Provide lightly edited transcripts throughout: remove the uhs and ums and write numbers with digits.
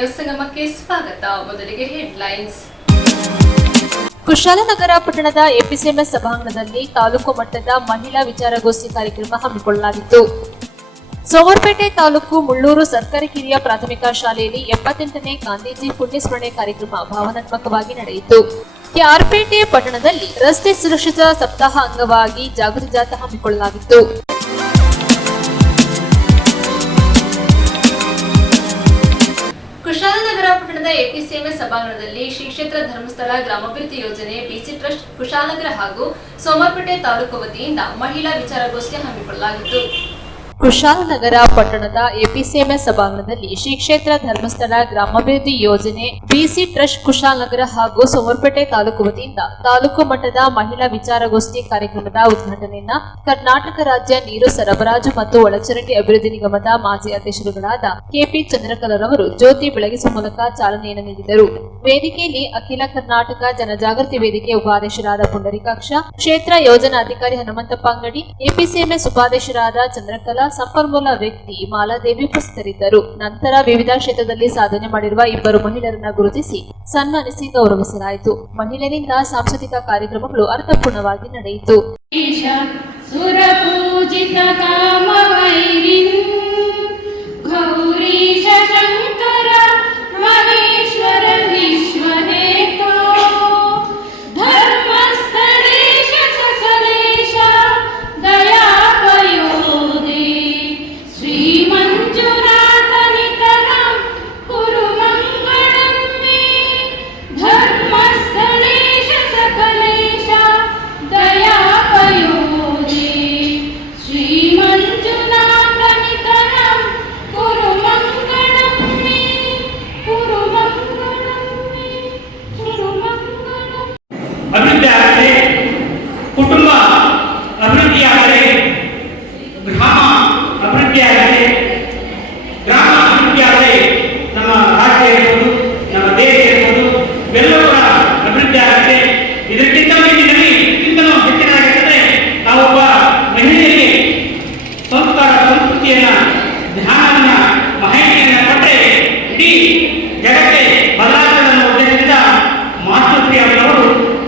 News ಸಂಗಮಕ್ಕೆ ಸ್ವಾಗತ. ಮೊದಲಿಗೆ headlines. Kushalnagar ಪಟ್ಟಣದ ಎಪಿಸಿಎಂಎಸ್ ಸಭಾಂಗಣದಲ್ಲಿ ತಾಲೂಕು ಮಟ್ಟದ ಮಹಿಳಾ ವಿಚಾರಗೋಷ್ಠಿ ಕಾರ್ಯಕ್ರಮ ಹಮ್ಮಿಕೊಳ್ಳಲಾಗಿತ್ತು. ಸೋಮವಾರಪೇಟೆ ತಾಲೂಕು ಮುಳ್ಳೂರು ಸರ್ಕಾರಿ ಕಿರಿಯ ಪ್ರಾಥಮಿಕ ಶಾಲೆಯಲ್ಲಿ 78ನೇ ಗಾಂಧೀಜಿ ಪುಣ್ಯಸ್ಮರಣೆ ಕಾರ್ಯಕ್ರಮ ಭಾವನಾತ್ಮಕವಾಗಿ ನಡೆಯಿತು. ಕೆಆರ್ಪೇಟೆ ಪಟ್ಟಣದಲ್ಲಿ ರಸ್ತೆ ಸುರಕ್ಷತಾ ಸಪ್ತಾಹ ಅಂಗವಾಗಿ ಜಾಗೃತಿ ಜಾಥಾ ಹಮ್ಮಿಕೊಳ್ಳಲಾಗಿತ್ತು. ಕುಶಾಲನಗರ ಪಟ್ಟಣದ ಎಪಿಸಿಎಂಎಸ್ ಸಭಾಂಗಣದಲ್ಲಿ ಶ್ರೀ ಕ್ಷೇತ್ರ ಧರ್ಮಸ್ಥಳ ಗ್ರಾಮಾಭಿವೃದ್ಧಿ ಯೋಜನೆ ಬಿಸಿ ಟ್ರಸ್ಟ್ ಕುಶಾಲನಗರ ಹಾಗೂ ಸೋಮವಾರಪೇಟೆ ತಾಲೂಕು ವತಿಯಿಂದ ಮಹಿಳಾ ವಿಚಾರಗೋಷ್ಠಿ ಹಮ್ಮಿಕೊಳ್ಳಲಾಗಿತ್ತು. ಕುಶಾಲನಗರ ಪಟ್ಟಣದ ಎಪಿಸಿಎಂಎಸ್ ಸಭಾಂಗಣದಲ್ಲಿ ಶ್ರೀ ಕ್ಷೇತ್ರ ಧರ್ಮಸ್ಥಳ ಗ್ರಾಮಾಭಿವೃದ್ಧಿ ಯೋಜನೆ ಬಿಸಿ ಟ್ರಸ್ಟ್ ಕುಶಾಲನಗರ ಹಾಗೂ ಸೋಮವಾರಪೇಟೆ ತಾಲೂಕು ವತಿಯಿಂದ ತಾಲೂಕು ಮಟ್ಟದ ಮಹಿಳಾ ವಿಚಾರಗೋಷ್ಠಿ ಕಾರ್ಯಕ್ರಮದ ಉದ್ಘಾಟನೆಯನ್ನ ಕರ್ನಾಟಕ ರಾಜ್ಯ ನೀರು ಸರಬರಾಜು ಮತ್ತು ಒಳಚರಂಡಿ ಅಭಿವೃದ್ಧಿ ನಿಗಮದ ಮಾಜಿ ಅಧ್ಯಕ್ಷರುಗಳಾದ ಕೆಪಿ ಚಂದ್ರಕಲರವರು ಜ್ಯೋತಿ ಬೆಳಗಿಸುವ ಮೂಲಕ ಚಾಲನೆಯನ್ನು ನೀಡಿದರು. ವೇದಿಕೆಯಲ್ಲಿ ಅಖಿಲ ಕರ್ನಾಟಕ ಜನಜಾಗೃತಿ ವೇದಿಕೆ ಉಪಾಧ್ಯಕ್ಷರಾದ ಪುಂಡರೀಕಾಕ್ಷ, ಕ್ಷೇತ್ರ ಯೋಜನಾಧಿಕಾರಿ ಹನುಮಂತಪ್ಪ ಅಂಗಡಿ, ಎಪಿಸಿಎಂಎಸ್ ಉಪಾಧ್ಯಕ್ಷರಾದ ಚಂದ್ರಕಲಾ, ಸಂಪನ್ಮೂಲ ವ್ಯಕ್ತಿ ಮಾಲಾದೇವಿ ಉಪಸ್ಥಿತರಿದ್ದರು. ನಂತರ ವಿವಿಧ ಕ್ಷೇತ್ರದಲ್ಲಿ ಸಾಧನೆ ಮಾಡಿರುವ ಇಬ್ಬರು ಮಹಿಳೆಯರನ್ನ ಗುರುತಿಸಿ ಸನ್ಮಾನಿಸಿ ಗೌರವಿಸಲಾಯಿತು. ಮಹಿಳೆಯರಿಂದ ಸಾಂಸ್ಕೃತಿಕ ಕಾರ್ಯಕ್ರಮಗಳು ಅರ್ಥಪೂರ್ಣವಾಗಿ ನಡೆಯಿತು. ಕುಟುಂಬ ಅಭಿವೃದ್ಧಿಯಾಗಲಿ, ಗ್ರಾಮ ಅಭಿವೃದ್ಧಿಯಾಗಲಿ, ಗ್ರಾಮ ಅಭಿವೃದ್ಧಿಯಾಗಲಿ, ನಮ್ಮ ರಾಜ್ಯ ಇರ್ಬೋದು, ನಮ್ಮ ದೇಶ ಇರ್ಬೋದು, ಇವೆಲ್ಲವೂ ಕೂಡ ಅಭಿವೃದ್ಧಿ ಆಗುತ್ತೆ. ಇದಕ್ಕಿಂತ ನಿಟ್ಟಿನಲ್ಲಿ ಇಂತನೂ ಹೆಚ್ಚಿನಾಗಿರ್ತದೆ. ನಾವೊಬ್ಬ ಮಹಿಳೆಯರಿಗೆ ಸಂಸ್ಕಾರ, ಸಂಸ್ಕೃತಿಯನ್ನ, ಜ್ಞಾನವನ್ನ, ಮಾಹಿತಿಯನ್ನ ಕೊಟ್ಟರೆ ಇಡೀ ಜಗತ್ತೇ ಬದಲಾಗುತ್ತದೆ ಅನ್ನೋ ಉದ್ದೇಶದಿಂದ ಮಾತೃಶ್ರೀ ಅವರವರು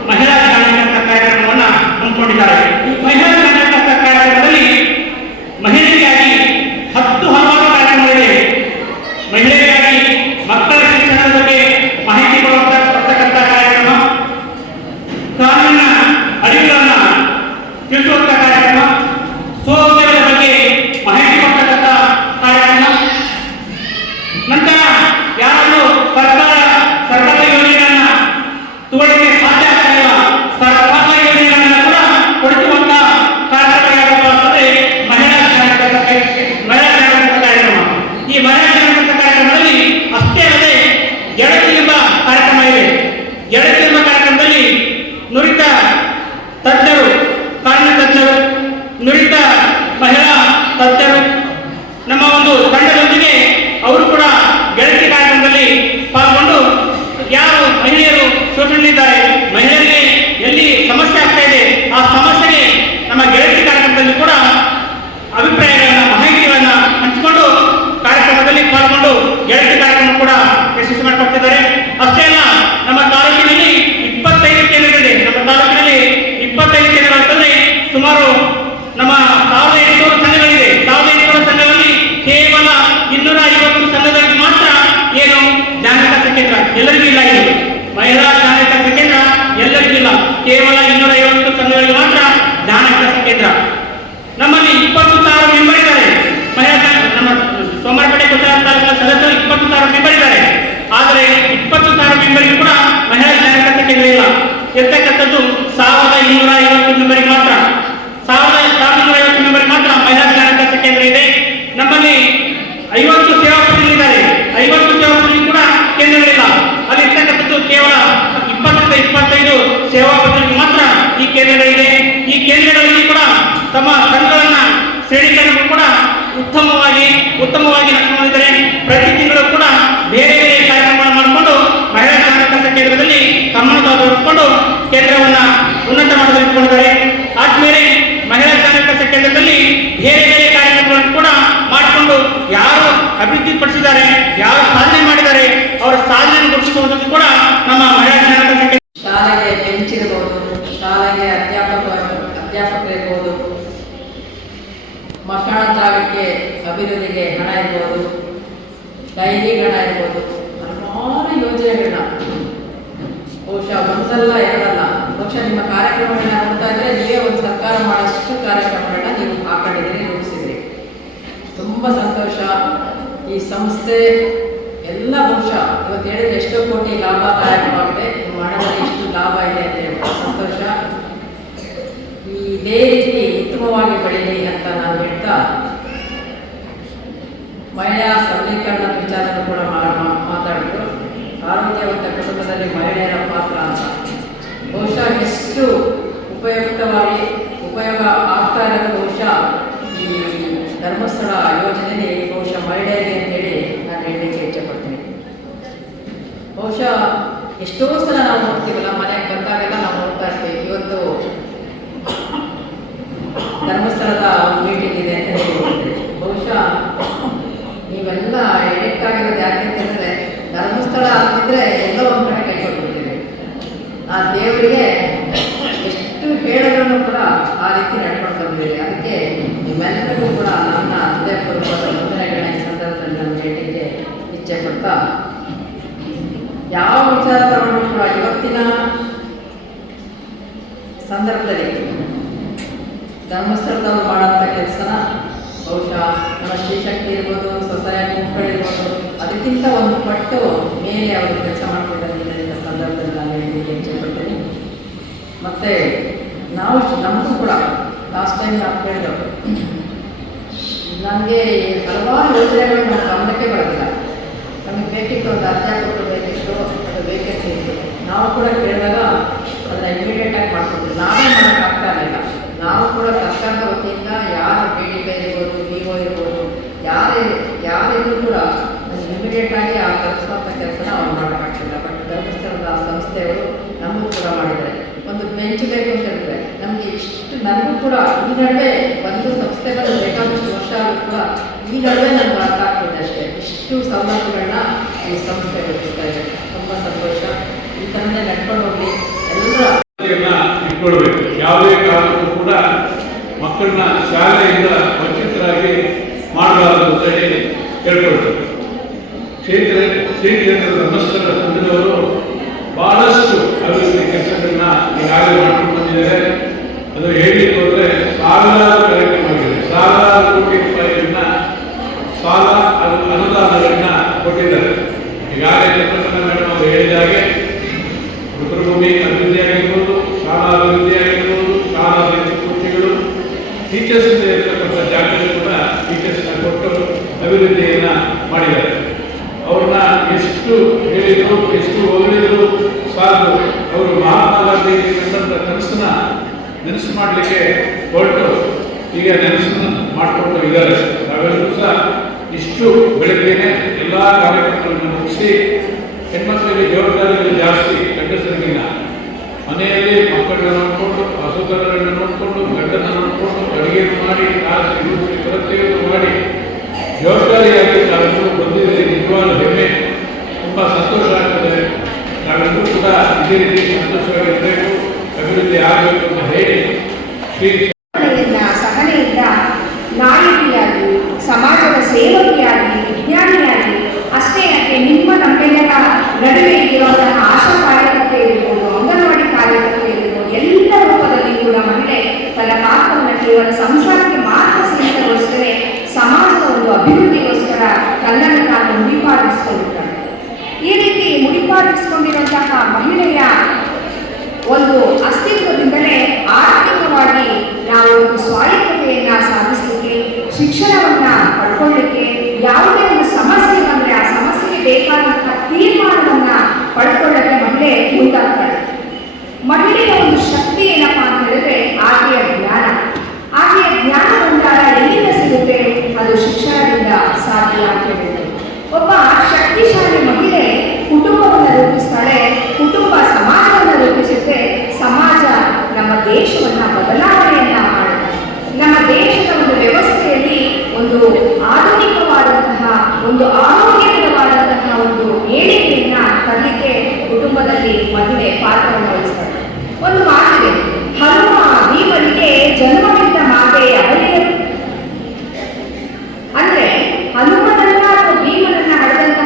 ಮಹಿಳಾ ಜಾಗೃತ ಕಾರ್ಯಕ್ರಮವನ್ನು ಹಮ್ಮಿಕೊಂಡಿದ್ದಾರೆ. ಮಹಿಳಾ ಜಾಗೃತ ಕಾರ್ಯಕ್ರಮದಲ್ಲಿ ಮಹಿಳೆಯರಿಗಾಗಿ ಹಲವಾರು ಕಾರ್ಯಕ್ರಮಗಳಿವೆ. ಮಹಿಳೆಯರಿಗಾಗಿ ಮಕ್ಕಳ ಶಿಕ್ಷಣದ ಬಗ್ಗೆ ಮಾಹಿತಿ ಕೊಡ್ತಕ್ಕಂಥ ಕಾರ್ಯಕ್ರಮ, ಕಾನೂನಿನ ಅರಿವುಗಳನ್ನು ತಿಳಿಸುವಂಥ ಕಾರ್ಯಕ್ರಮ, ಸ್ವಉದ್ಯೋಗದ ಬಗ್ಗೆ ಮಾಹಿತಿ ಕೊಡ್ತಕ್ಕಂಥ ಕಾರ್ಯಕ್ರಮ, ನಂತರ ಯಾರಾದರೂ ಸರ್ಕಾರದ ಯೋಜನೆಗಳನ್ನ ತಗೊಳ್ಳಿಕ್ಕೆ ಸಾಧ್ಯ ಆಗ್ತಾ ಇಲ್ಲ, ಸರ್ಕಾರದ ಯೋಜನೆಗಳನ್ನ ಕೂಡ ಕೊಡಿಸುವಂತ ಕಾರ್ಯಕ್ರಮ ಯಾವ್ದಾದ್ರೆ ಮಹಿಳಾ ಜಾಗೃತ ಕಾರ್ಯಕ್ರಮ. ಈ ಮಹಿಳಾ ಜಾಗೃತ ಕಾರ್ಯಕ್ರಮದಲ್ಲಿ ಅಷ್ಟೇ ಅಲ್ಲದೆ ಗೆಳತಿ ಎಂಬ ಕಾರ್ಯಕ್ರಮ ಇದೆ. ಗೆಳತಿ ಎಂಬ ಕಾರ್ಯಕ್ರಮದಲ್ಲಿ ನುರಿತ ತಜ್ಞರು, ಕಾನೂನು ತಜ್ಞರು, ನುರಿತ ಮಹಿಳಾ ತಜ್ಞರು ನಮ್ಮ ಒಂದು ತಂಡದೊಂದಿಗೆ ಅವರು ಕೂಡ ಗೆಳತಿ ಕಾರ್ಯಕ್ರಮದಲ್ಲಿ ಪಾಲ್ಗೊಂಡು ಯಾರು ಮಹಿಳೆಯರು ಶೋಷಣೆಯಿದ್ದಾರೆ, ಮಹಿಳೆಯರಿಗೆ ಎಲ್ಲಿ ಸಮಸ್ಯೆ ಆಗ್ತಾ ಇದೆ, ಆ ಸಮಸ್ಯೆಗೆ ನಮ್ಮ ಗೆಳತಿ ಕಾರ್ಯಕ್ರಮದಲ್ಲಿ ಕೂಡ ಅಭಿಪ್ರಾಯಗಳನ್ನ, ಮಾಹಿತಿಗಳನ್ನ ಹಂಚಿಕೊಂಡು ಕಾರ್ಯಕ್ರಮದಲ್ಲಿ ಪಾಲ್ಗೊಂಡು ಗೆಳತಿ ಕಾರ್ಯಕ್ರಮ ಕೂಡ ಯಶಸ್ವಿ ಮಾಡಿಕೊಡ್ತಿದ್ದಾರೆ. ಅಷ್ಟೇ ಅಲ್ಲ, ನಮ್ಮ ತಾಲೂಕಿನಲ್ಲಿ 25 ಕೇಂದ್ರಗಳಿದೆ. ನಮ್ಮ ತಾಲೂಕಿನಲ್ಲಿ 25 ಕೇಂದ್ರಗಳು ಅಂತಂದ್ರೆ ಸುಮಾರು ನಮ್ಮ 1800 ಸಂಘಗಳಿದೆ. 1800 ಸಂಘಗಳಲ್ಲಿ ಕೇವಲ 250 ಸಂಘಗಳಿಗೆ ಮಾತ್ರ ಏನು ಜ್ಞಾನವಿಕಾಸ ಕೇಂದ್ರ, ಎಲ್ಲರಿಗೂ ಇಲ್ಲ. ಇದು ಮಹಿಳಾ ಜ್ಞಾನವಿಕಾಸ ಕೇಂದ್ರ ಎಲ್ಲರಿಗೂ ಇಲ್ಲ. ಕೇವಲ 250 ಸಂಘಗಳಿಗೆ ಮಾತ್ರ ಜ್ಞಾನವಿಕಾಸ ಕೇಂದ್ರ. ನಮ್ಮಲ್ಲಿ 20,000 ಮೆಂಬರ್ ಇದ್ದಾರೆ. ನಮ್ಮ ಸೋಮವಾರಪೇಟೆ ಕುಶಾಲ ತಾಲೂಕಿನ ಸದಸ್ಯರು 20,000 ಮೆಂಬರ್ ಇದ್ದಾರೆ. ಆದರೆ 20,000 ಮೆಂಬರ್ಗೂ ಕೂಡ ಮಹಿಳಾ ಜ್ಞಾನವಿಕಾಸ ಕೇಂದ್ರ ಇಲ್ಲ. ಇರ್ತಕ್ಕಂಥದ್ದು 1,250 ಮೆಂಬರಿಗೆ ಮಾತ್ರ. 1,250 ಮೆಂಬರ್ ಮಾತ್ರ ಮಹಿಳಾ ಜ್ಞಾನವಿಕಾಸ ಕೇಂದ್ರ ಇದೆ. ನಮ್ಮಲ್ಲಿ 50 ಸೇವಾ ಪ್ರತಿನಿಧಿಗಳಿದ್ದಾರೆ. 50 ಸೇವಾ ಪ್ರತಿನಿಧಿ ಕೂಡ ಕೇಂದ್ರಗಳಿಲ್ಲ. ಅಲ್ಲಿ ಇರ್ತಕ್ಕಂಥದ್ದು ಕೇವಲ 20-25 ಸೇವಾ ಪ್ರತಿನಿಧಿ ಮಾತ್ರ ಈ ಕೇಂದ್ರಗಳಿದೆ. ಈ ಕೇಂದ್ರಗಳಲ್ಲಿ ಕೂಡ ತಮ್ಮ ಸಂಘಗಳನ್ನ ಶ್ರೇಣೀಕರಣ ಕೂಡ ಉತ್ತಮವಾಗಿ ನಡೆಸಿಕೊಂಡಿದ್ದಾರೆ. ಪ್ರತಿ ತಿಂಗಳು ಕೂಡ ಬೇರೆ ಬೇರೆ ಕಾರ್ಯಕ್ರಮಗಳನ್ನು ಮಾಡಿಕೊಂಡು ಮಹಿಳಾ ಜ್ಞಾನವಿಕಾಸ ಕೇಂದ್ರದಲ್ಲಿ ತಮ್ಮನ್ನು ತೊಡಗಿಸಿಕೊಂಡು ಕೇಂದ್ರವನ್ನ ಉನ್ನತ ಮಟ್ಟದಲ್ಲಿ ಇಟ್ಕೊಂಡಿದ್ದಾರೆ. ಆದ್ಮೇಲೆ ಮಹಿಳಾ ಜ್ಞಾನವಿಕಾಸ ಕೇಂದ್ರದಲ್ಲಿ ಬೇರೆ ಬೇರೆ ಕಾರ್ಯಕ್ರಮಗಳನ್ನು ಕೂಡ ಮಾಡಿಕೊಂಡು ಯಾರು ಅಭಿವೃದ್ಧಿ ಪಡಿಸಿದ್ದಾರೆ, ಯಾರು ಸಾಧನೆ ಮಾಡಿದ್ದಾರೆ ಡೈರಿಗಳ ಇರ್ಬೋದು, ಹಲವಾರು ಯೋಜನೆಗಳನ್ನ ಬಹುಶಃ ಒಂದಲ್ಲ ಎರಡಲ್ಲ, ಬಹುಶಃ ನಿಮ್ಮ ಕಾರ್ಯಕ್ರಮಗಳನ್ನ ನೋಡ್ತಾ ಇದ್ರೆ ನೀವೇ ಒಂದು ಸರ್ಕಾರ ಮಾಡೋಷ್ಟು ಕಾರ್ಯಕ್ರಮಗಳನ್ನ ನೀವು ಹಾಕೊಂಡಿದ್ದೀರಿ, ರೂಪಿಸಿದ್ರಿ. ತುಂಬ ಸಂತೋಷ. ಈ ಸಂಸ್ಥೆ ಎಲ್ಲ ಬಹುಶಃ ಇವತ್ತು ಹೇಳಿದ್ರೆ ಎಷ್ಟೋ ಕೋಟಿ ಲಾಭದಾಯಕವಾಗಿದೆ, ಮಾಡೋದ್ರಲ್ಲಿ ಎಷ್ಟು ಲಾಭ ಇದೆ ಅಂತ ಹೇಳ್ಬೋದು. ಸಂತೋಷ. ಇದೇ ರೀತಿ ಉತ್ತಮವಾಗಿ ಬೆಳೀಲಿ ಅಂತ ನಾನು ಹೇಳ್ತಾ, ಮಹಿಳಾ ಸಬಲೀಕರಣದ ವಿಚಾರವನ್ನು ಕೂಡ ಮಾತಾಡಿದ್ರು. ಆರೋಗ್ಯವಂತ ಕುಟುಂಬದಲ್ಲಿ ಮಹಿಳೆಯರ ಪಾತ್ರ ಅಂತ ಬಹುಶಃ ಎಷ್ಟು ಉಪಯುಕ್ತವಾಗಿ ಉಪಯೋಗ ಆಗ್ತಾ ಇರೋದು ಬಹುಶಃ ಈ ಧರ್ಮಸ್ಥಳ ಯೋಜನೆಯಲ್ಲಿ ಬಹುಶಃ ಮಹಿಳೆಯರಿಗೆ ಅಂತೇಳಿ ನಾನು ಹೇಳಲಿಕ್ಕೆ ಇಚ್ಛೆಪಡ್ತೀನಿ. ಬಹುಶಃ ಎಷ್ಟೋ ಸಲ ನಾವು ನೋಡ್ತೀವಲ್ಲ, ಮನೆಗೆ ಬಂದಾಗೆಲ್ಲ ನಾವು ನೋಡ್ತಾ ಇರ್ತೀವಿ, ಇವತ್ತು ಧರ್ಮಸ್ಥಳದ ಮೀಟಿಂಗ್ ಇದೆ ಅಂತ ಹೇಳಿ. ಬಹುಶಃ ನೀವೆಲ್ಲ ಎಡಿಕ್ಟ್ ಆಗಿರೋದು ಯಾಕೆ ಅಂತಂದರೆ, ಧರ್ಮಸ್ಥಳ ಅಂತಿದ್ರೆ ಎಲ್ಲೋ ಒಂದು ಕಡೆ ಕೈ ಕೊಟ್ಬಿಡ್ತೀವಿ. ಆ ದೇವರಿಗೆ ಎಷ್ಟು ಹೇಳಿದ್ರು ಕೂಡ ಆ ರೀತಿ ನಡ್ಕೊಂಡು ಬಂದಿದ್ದೀವಿ. ಅದಕ್ಕೆ ನಿಮ್ಮೆಲ್ಲರಿಗೂ ಕೂಡ ನನ್ನ ಹೃದಯಪೂರ್ವಕವಾದ ವಂದನೆಗಳನ್ನ ಈ ಸಂದರ್ಭದಲ್ಲಿ ನಾನು ಹೇಳಲಿಕ್ಕೆ ಇಚ್ಛೆ ಪಡ್ತಾ, ಯಾವ ವಿಚಾರ ತಗೊಂಡು ಕೂಡ ಇವತ್ತಿನ ಸಂದರ್ಭದಲ್ಲಿ ಧರ್ಮಸ್ಥಳದವ್ರು ಮಾಡೋಂಥ ಕೆಲಸನ ಬಹುಶಃ ನಮ್ಮ ಶ್ರೀಶಕ್ತಿ ಇರ್ಬೋದು, ಸ್ವಸಹಾಯ ಗುಂಪುಗಳಿರ್ಬೋದು, ಅದಕ್ಕಿಂತ ಒಂದು ಪಟ್ಟು ಮೇಲೆ ಅವರು ಕೆಲಸ ಮಾಡ್ತಿದ್ದಾರೆ ಇಂಥ ಸಂದರ್ಭದಲ್ಲಿ ನಾನು ಹೇಳಲಿಕ್ಕೆ ಇಚ್ಛೆಪಡ್ತೀನಿ. ಮತ್ತು ನಾವು ನಮಗೂ ಕೂಡ ಲಾಸ್ಟ್ ಟೈಮ್ ನಾವು ಕೇಳಿದೆವು, ನನಗೆ ಹಲವಾರು ಯೋಜನೆಗಳು ನಮ್ಮ ಗಮನಕ್ಕೆ ಬರೋದಿಲ್ಲ, ನಮಗೆ ಬೇಕಿತ್ತು ಒಂದು ಅಧ್ಯಾಪಕರು ಬೇಕಿತ್ತು, ಅದು ವೇಕೆನ್ಸಿ ಇತ್ತು. ನಾವು ಕೂಡ ಕೇಳಿದಾಗ ಅದನ್ನು ಇಮಿಡಿಯೇಟಾಗಿ ಮಾಡ್ಕೊಡ್ತೀವಿ. ನಾವೇ ಮಾಡೋಕ್ಕಾಗ್ತಾ ಇರಲಿಲ್ಲ. ನಾವು ಕೂಡ ಸರ್ಕಾರದ ವತಿಯಿಂದ ಯಾರು BDP ಇರ್ಬೋದು, BO ಇರ್ಬೋದು, ಯಾರಿಗೂ ಕೂಡ ಇಮಿಡಿಯೇಟಾಗಿ ಆ ತರಿಸುವಂಥ ಕೆಲಸನ ಅವ್ರು ಮಾಡೋಕ್ಕಾಗ್ತಿಲ್ಲ. ಬಟ್ ಧರ್ಮಸ್ಥಳದ ಸಂಸ್ಥೆಯವರು ನಮಗೂ ಕೂಡ ಮಾಡಿದ್ದಾರೆ. ಒಂದು ಬೆಂಚ್ ಬೇಕು ಅಂತ ಹೇಳಿದ್ರೆ ನಮಗೆ ಇಷ್ಟು, ನನಗೂ ಕೂಡ ಈ ನಡುವೆ ಒಂದು ಸಂಸ್ಥೆಗಳು ಬೇಕಾದಷ್ಟು ವರ್ಷ ಆದರೂ ಕೂಡ ಈ ನಡುವೆ ನನಗೆ ಅರ್ಥ ಆಗ್ತಿದೆ ಅಷ್ಟೇ, ಇಷ್ಟು ಸವಲತ್ತುಗಳನ್ನ ಈ ಸಂಸ್ಥೆ ಒದಗಿಸ್ತಾ ಇದೆ. ತುಂಬ ಸಂತೋಷ. ಈ ಥರನೇ ನಡ್ಕೊಂಡು ಹೋಗಿ ಎಲ್ಲರ ಇಟ್ಕೊಳ್ಬೇಕು. ಯಾವುದೇ ಕಾರಣಕ್ಕೂ ಕೂಡ ಮಕ್ಕಳನ್ನ ಶಾಲೆಯಿಂದ ವಂಚಿತರಾಗಿ ಮಾಡಬಾರದು ಅಂತ ಹೇಳಿ ಕೇಳ್ಕೊಳ್ತಾರೆ. ಶ್ರೀ ಕ್ಷೇತ್ರ ಧರ್ಮಸ್ಥಳ ಸಂಘದವರು ಬಹಳಷ್ಟು ಅಭಿವೃದ್ಧಿ ಕೆಲಸಗಳನ್ನ ಈಗಾಗಲೇ ಮಾಡ್ಕೊಂಡು ಬಂದಿದ್ದಾರೆ. ಅದು ಹೇಳಲಿಕ್ಕೆ ಹೋದರೆ ಸಾವಿರಾರು ಕಾರ್ಯಕ್ರಮಗಳಿವೆ, ಸಾವಿರಾರು ಕೋಟಿ ರೂಪಾಯಿಗಳನ್ನ ಸಾಲ ಅನುದಾನಗಳನ್ನ ಕೊಟ್ಟಿದ್ದಾರೆ. ಈಗಾಗಲೇ ಮೇಡಮ್ ಅವರು ಹೇಳಿದ ಹಾಗೆ ರುದ್ರಭೂಮಿ ಅಭಿವೃದ್ಧಿ ಆಗಿರ್ಬೋದು, ಶಾಲಾ ಅಭಿವೃದ್ಧಿ ಆಗಿರ್ಬೋದು, ಶಾಲಾ ಕೋಚಿಗಳು, ಟೀಚರ್ಸ್ ಇರತಕ್ಕಂಥ ಜಾಗದಲ್ಲಿ ಕೂಡ ಟೀಚರ್ಸ್ನ ಕೊಟ್ಟು ಅಭಿವೃದ್ಧಿಯನ್ನ ಮಾಡಿದ್ದಾರೆ. ಅವ್ರನ್ನ ಎಷ್ಟು ಹೇಳಿದ್ರು, ಎಷ್ಟು ಹೊಗಳಿದ್ರು ಸಾಕು. ಅವರು ಮಹಾತ್ಮ ಗಾಂಧಿ ಕಂಡಂಥ ಕನಸನ್ನ ನೆನಸು ಮಾಡಲಿಕ್ಕೆ ಹೊರಟು ಈಗ ನೆನಸನ್ನು ಮಾಡಿಕೊಂಡು ಇದ್ದಾರೆ. ನಾವೆಲ್ಲರೂ ಸಹ ಇಷ್ಟು ಬೆಳಗ್ಗೆನೆ ಎಲ್ಲ ಕಾರ್ಯಕ್ರಮಗಳನ್ನು ಮುಗಿಸಿ, ಹೆಣ್ಮಕ್ಳಿಗೆ ಜವಾಬ್ದಾರಿಗಳು ಜಾಸ್ತಿ ಗಂಡಸರಿಗಿಲ್ಲ. ಮನೆಯಲ್ಲಿ ಮಕ್ಕಳನ್ನ ನೋಡಿಕೊಂಡು, ಹಸುಕರನ್ನ ನೋಡಿಕೊಂಡು, ಗಂಡನ ನೋಡಿಕೊಂಡು, ಅಡುಗೆ ಮಾಡಿ, ಕಾಸು ಪ್ರತಿಯೊಂದು ಮಾಡಿ ಜವಾಬ್ದಾರಿಯಾಗಿ ತಾವೆಲ್ಲರೂ ಬಂದಿದೆ. ನಿಜವಾದ ಹೆಮ್ಮೆ, ತುಂಬ ಸಂತೋಷ ಆಗ್ತದೆ. ನಾವೆಲ್ಲರೂ ಕೂಡ ಇದೇ ರೀತಿ ಸಂತೋಷವಾಗಿರಬೇಕು, ಅಭಿವೃದ್ಧಿ ಆಗಬೇಕು ಅಂತ ಹೇಳಿ ಸಹನೆಯಿಂದ ನಾಯಕಿಯಾಗಿ, ಸಮಾಜದ ಸೇವಕಿಯಾಗಿ, ವಿಜ್ಞಾನಿಯಾಗಿ, ಅಷ್ಟೇ ಯಾಕೆ ನಿಮ್ಮ ನಮ್ಮೆಲ್ಲರ ನಡುವೆ ಇರುವಂತಹ ಆಶಾ ಕಾರ್ಯಕರ್ತೆ ಇರ್ಬೋದು, ಅಂಗನವಾಡಿ ಕಾರ್ಯಕರ್ತೆ ಇರ್ಬೋದು, ಎಲ್ಲ ರೂಪದಲ್ಲಿ ಕೂಡ ಮಹಿಳೆ ತನ್ನ ಪಾತ್ರವನ್ನು ಕೇವಲ ಸಂಸಾರಕ್ಕೆ ಮಾತ್ರ ಸೀಮಿತಗೊಳಿಸಿದರೆ ಸಮಾಜದ ಒಂದು ಅಭಿವೃದ್ಧಿಗೋಸ್ಕರ ತನ್ನನ್ನು ತಾನು ಮುಡಿಪಾಗಿಸಿಕೊಂಡಿರ್ತಾಳೆ. ಈ ರೀತಿ ಮುಡಿಪಾಗಿಸಿಕೊಂಡಿರುವಂತಹ ಮಹಿಳೆಯ ಒಂದು ಅಸ್ತಿತ್ವದಿಂದಲೇ ಆರ್ಥಿಕವಾಗಿ ನಾವು ಒಂದು ಸ್ವಾಯತ್ತತೆಯನ್ನು ಸಾಧಿಸಲಿಕ್ಕೆ, ಶಿಕ್ಷಣವನ್ನು ಪಡ್ಕೊಳ್ಳಿಕ್ಕೆ, ಯಾವುದೇ ಒಂದು ಸಮಸ್ಯೆ ಬಂದರೆ ಆ ಸಮಸ್ಯೆಗೆ ಬೇಕಾದಂತಹ ತೀರ್ಮಾನವನ್ನು ಪಡ್ಕೊಳ್ಳೋಕ್ಕೆ ಮಹಿಳೆ ಮುಂದಾಗ್ತಾಳೆ. ಮಹಿಳೆಯ ಒಂದು ಶಕ್ತಿ ಏನಪ್ಪಾ ಅಂತ ಹೇಳಿದ್ರೆ ಆಕೆಯ ಜ್ಞಾನ. ಆಕೆಯ ಜ್ಞಾನ ಬಂದಾಗ ಎಲ್ಲಿಂದ ಸಿಗುತ್ತೆ? ಅದು ಶಿಕ್ಷಣದಿಂದ ಸಾಧ್ಯ ಅಂತ ಹೇಳಿದೆ. ಒಬ್ಬ ಶಕ್ತಿಶಾಲಿ ಮಹಿಳೆ ಕುಟುಂಬವನ್ನು ರೂಪಿಸ್ತಾಳೆ, ಕುಟುಂಬ ಸಮಾಜವನ್ನು ರೂಪಿಸುತ್ತೆ, ಸಮಾಜ ನಮ್ಮ ದೇಶವನ್ನು ಬದಲಾವಣೆಯನ್ನ ಮಾಡುತ್ತೆ. ನಮ್ಮ ದೇಶದ ಒಂದು ವ್ಯವಸ್ಥೆಯಲ್ಲಿ ಒಂದು ಆಧುನಿಕವಾದಂತಹ, ಒಂದು ಆರೋಗ್ಯಕರವಾದಂತಹ ಒಂದು ಏಳಿಗೆಯನ್ನ ತರಲಿಕ್ಕೆ ಕುಟುಂಬದಲ್ಲಿ ಮಹಿಳೆ ಪಾತ್ರವನ್ನು ವಹಿಸ್ತಾಳೆ. ಒಂದು ಮಾತಿದೆ, ಹನುಮ ಭೀಮನಿಗೆ ಜನ್ಮವಿದ್ದ ಮಾತೆ ಅವಳಿಯರು. ಅಂದ್ರೆ ಹನುಮನನ್ನ ಅಥವಾ ಭೀಮನನ್ನ ಹಡೆದಂತ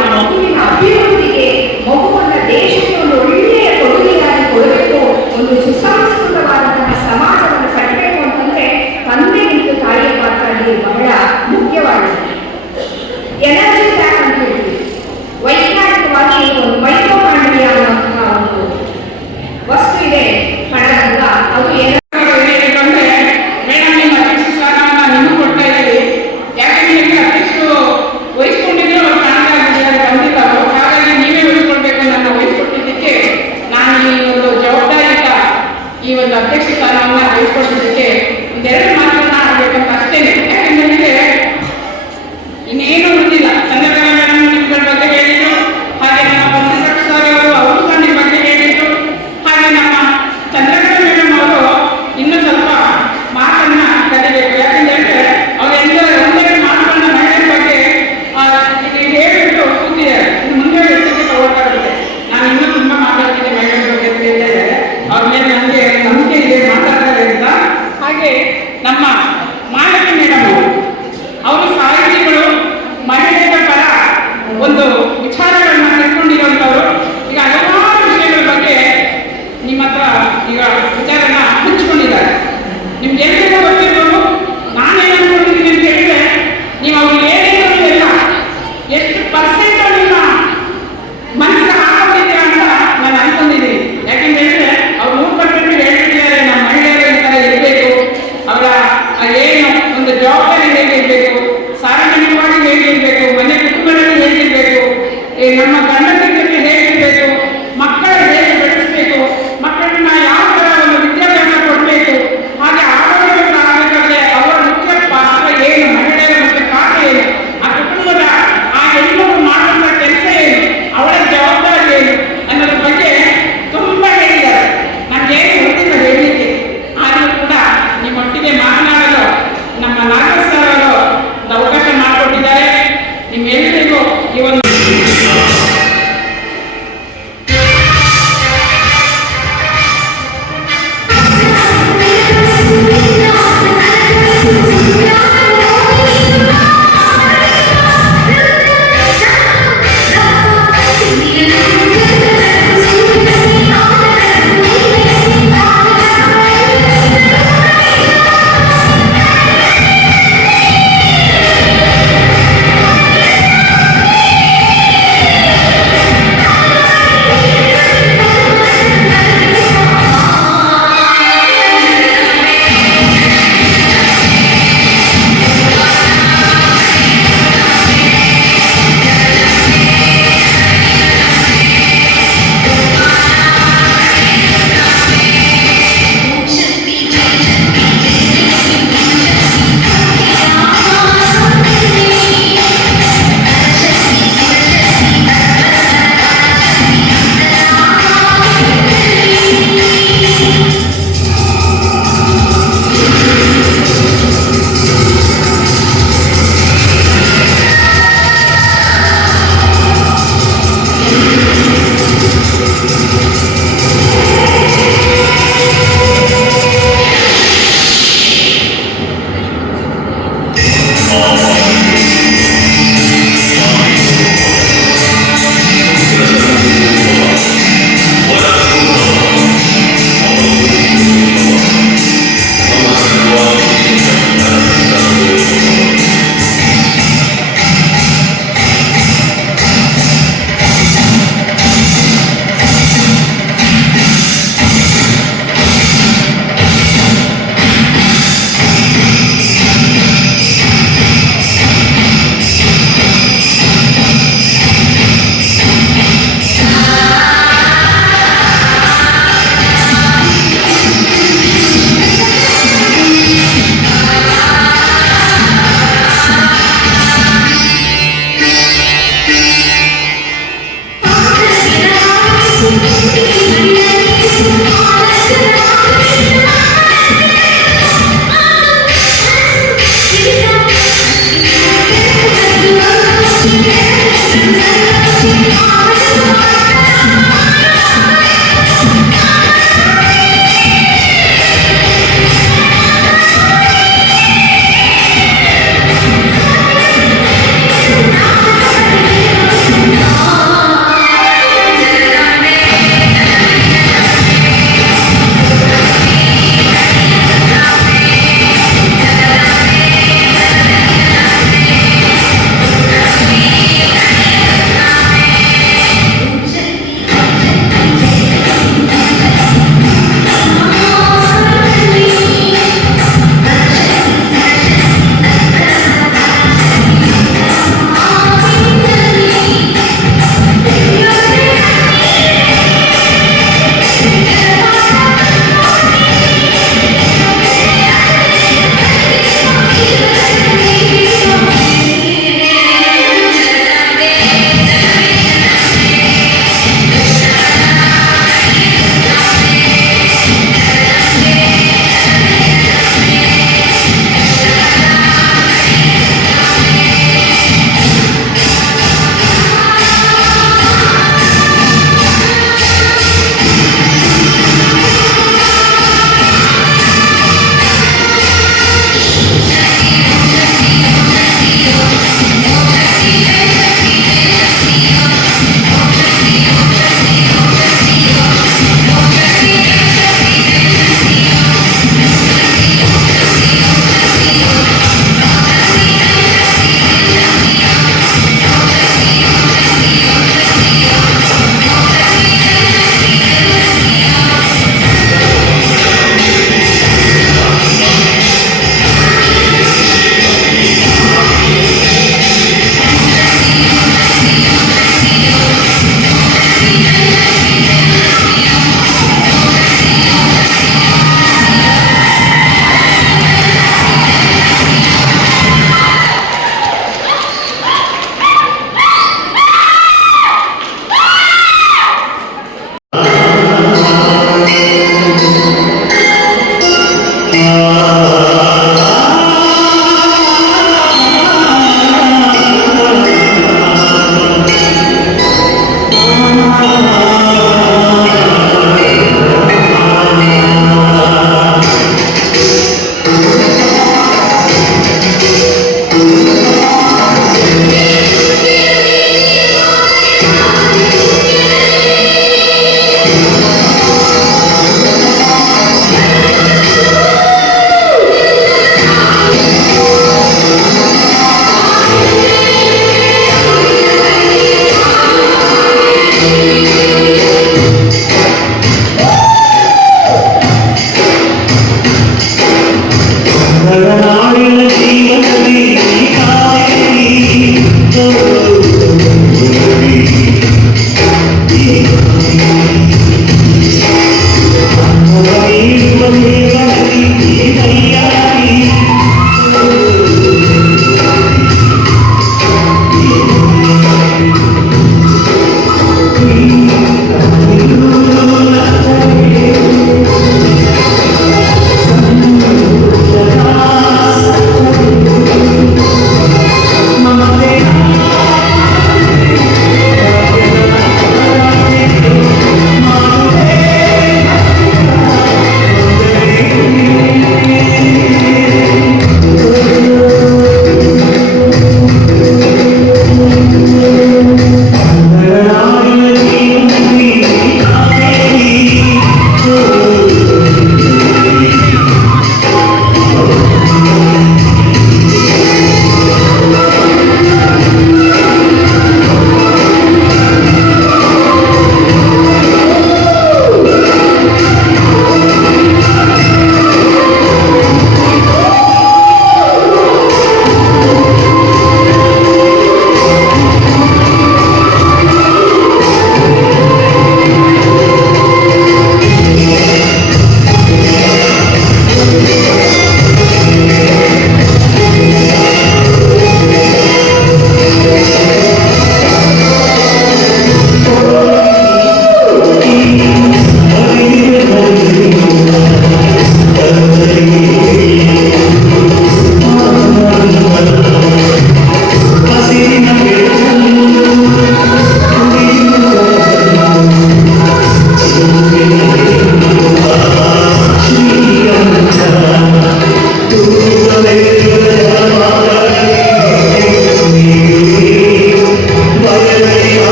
ಆ ಮಗುವಿನ ಅಭಿವೃದ್ಧಿಗೆ, ಮಗುವನ್ನ ದೇಶಕ್ಕೆ ಒಂದು ಒಳ್ಳೆಯ ಕೊಡುಗೆಯಾಗಿ ಕೊಡಬೇಕು, ಒಂದು ಸುಸಂಸ್ಕೃತವಾದಂತಹ ಸಮಾಜವನ್ನು ಕಟ್ಟಬೇಕು ಅಂತಂದ್ರೆ ತಂದೆ ಮತ್ತು ತಾಯಿಯ ಪಾತ್ರ ಇಲ್ಲಿ ಬಹಳ ಮುಖ್ಯವಾಗಿದೆ. ಎನರ್ಜಿ ಟ್ಯಾಂಕ್ ಅಂತ ಹೇಳ್ತೀವಿ. ವೈಜ್ಞಾನಿಕವಾಗಿ ಒಂದು ಮೈಕ್ರೋಕಾಂಡ್ರಿಯಾ ಅನ್ನುವಂತಹ ಒಂದು ವಸ್ತು ಇದೆ ಕಣದಿಂದ, ಅದು ಮೇಡಮ್ ನಿಮ್ಮ ಅಧ್ಯಕ್ಷ ಸ್ಥಾನವನ್ನ ನಿಮಗೂ ಕೊಡ್ತಾ ಇದ್ದೀವಿ. ಯಾಕಂದ್ರೆ ನಿಮಗೆ ಅಧ್ಯಕ್ಷರು ವಹಿಸ್ಕೊಂಡಿದ್ರು ಅವ್ರು ಕಾಣಲಾಗಿದ್ದಾರೆ, ಬಂದಿಲ್ಲ ಅವರು. ಹಾಗಾಗಿ ನೀವೇ ವಹಿಸ್ಕೊಳ್ಬೇಕು. ನನ್ನ ವಹಿಸ್ಕೊಟ್ಟಿದ್ದಕ್ಕೆ ನಾನು ಈ ಒಂದು ಜವಾಬ್ದಾರಿಯುತ ಈ ಒಂದು ಅಧ್ಯಕ್ಷ ಸ್ಥಾನವನ್ನ ವಹಿಸ್ಕೊಟ್ಟಿದ್ದಕ್ಕೆ ಒಂದೆರಡು ಮಾತನ್ನ ಆಡಬೇಕಂತ ಅಷ್ಟೇನೆ. ಯಾಕಂದ್ರೆ ಇನ್ನೇನು ಉಳಿದಿಲ್ಲ. ಚಂದ್ರಕಲಾ ಮೇಡಮ್ ನಿಮ್ಗಳ ಬಗ್ಗೆ ಹೇಳಿದ್ರು, ಹಾಗೆ ನಮ್ಮ ಪಂಚಕೃಷ್ಣ ಸರ್ ಅವರು ಅವರು ಸಹ ನಿಮ್ಮ ಬಗ್ಗೆ ಹೇಳಿದ್ರು, ಹಾಗೆ ನಮ್ಮ ಚಂದ್ರಕಲಾ ಮೇಡಮ್ ಅವರು ಇನ್ನೂ ಸ್ವಲ್ಪ ಮಾತನ್ನ ಕಲಿಬೇಕು. ಯಾಕಂದ್ರೆ ಅವರೆಲ್ಲ ಒಂದೆರಡು ಮಾತುಗಳನ್ನ ಮಹಿಳೆಯರ ಬಗ್ಗೆ ಹೇಳಿಬಿಟ್ಟು ಕೂತಿದ್ದಾರೆ. ಇನ್ನು ಮುಂದೆ ಹೆಚ್ಚಿಗೆ ತಗೊಳ್ತಾಗುತ್ತೆ. ನಾನು ಇನ್ನೂ ತುಂಬಾ ಮಾತಾಡ್ತೀನಿ ಮಹಿಳೆಯರ ಬಗ್ಗೆ ಅಂತ ಹೇಳಿದರೆ ಅವ್ರ ಮೇಲೆ ನನಗೆ ನಂಬಿಕೆ ಇದೆ, ಮಾತಾಡ್ತಾರೆ ಅಂತ.